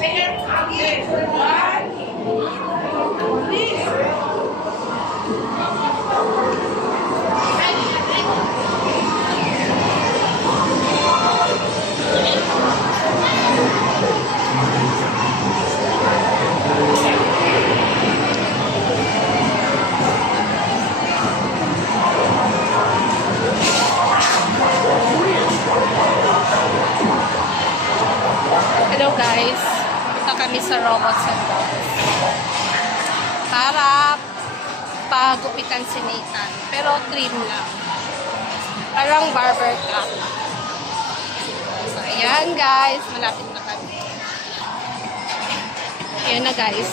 Hello guys, punta kami sa Robots and Dolls para pagupitan si Nathan, pero trim lang, parang barber cut. So ayan guys, malapit na kami. Ayan na guys.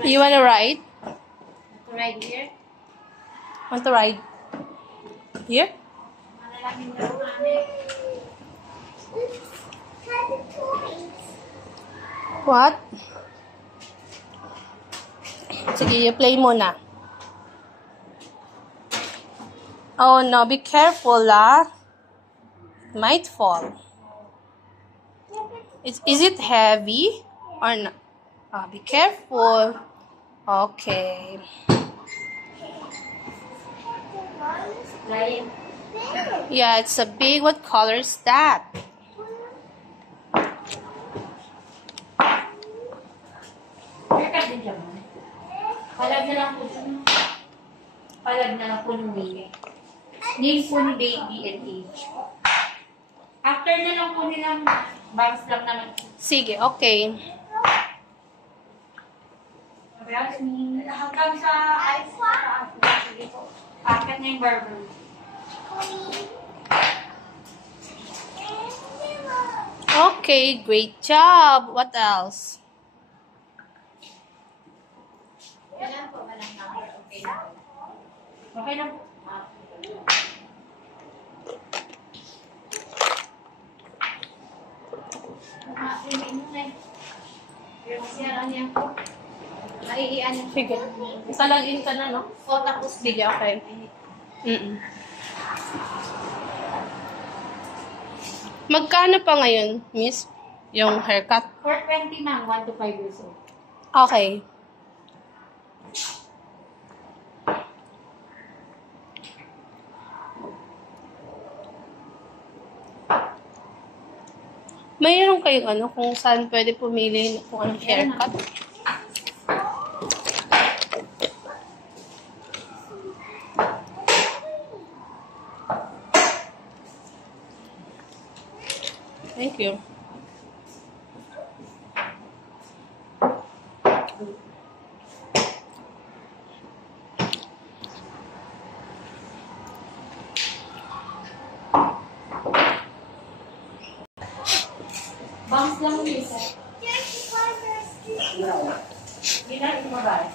You want to ride? Ride here? Want to ride? Here? What? Sige, you play muna. Oh no, be careful lah. Might fall. Is it heavy or not? Oh, be careful. Okay. Yeah, it's a big. What color is that? Palag na lang po siya. Palag na lang po ng baby. Name po ni baby and age. After na lang po nilang bangs lang naman. Sige, okay. Hanggang sa ice na sige po. Pakat na yung barber. Okay, great job. What else? Kailan po? Walang number. Okay na po. Okay na po. Sige. Talagin ka na, no? O, tapos Sige, okay. Magkano pa ngayon, miss? Yung haircut? 420 ma'am, 1 to 5 years old. Okay. Mayroon kayong ano, kung saan pwede pumili kung anong haircut? Thank you. Bangs lang yung isa. Bilang ito ba?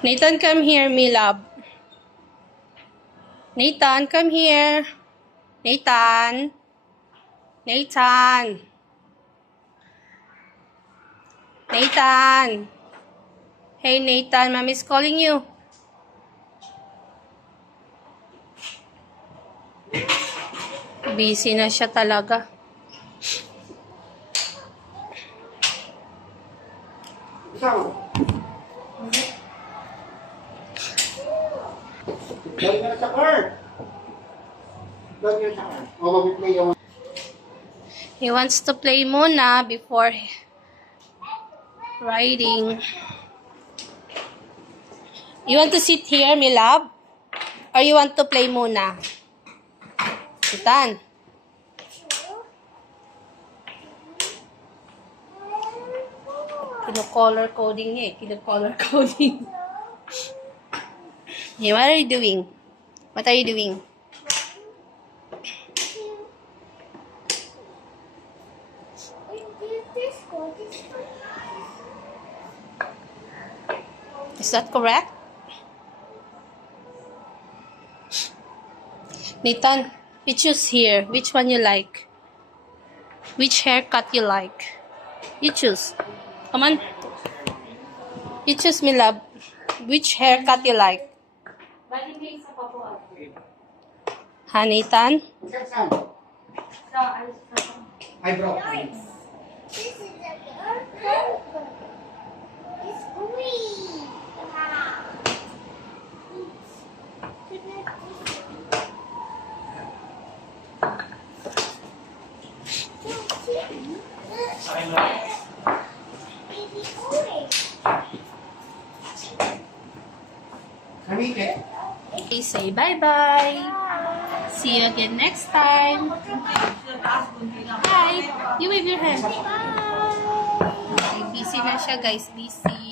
Nathan, come here, me love. Nathan, come here. Nathan. Nathan. Nathan. Hey, Nathan, mommy's calling you. Busy na siya talaga. He wants to play muna before riding. You want to sit here, my love? Or you want to play muna? Nathan. Kino-color coding niya eh. Kino-color coding. Hey, what are you doing? What are you doing? Is that correct? Nathan, you choose here. Which one you like? Which haircut you like? You choose. Come on. You choose, me love. Which haircut you like? Ha, Nathan? Eyebrow. This is a girl. It's green. Wow. Baby orange. Okay, say bye-bye. See you again next time. Bye. You wave your hand. Bye. Busy na siya, guys. Busy.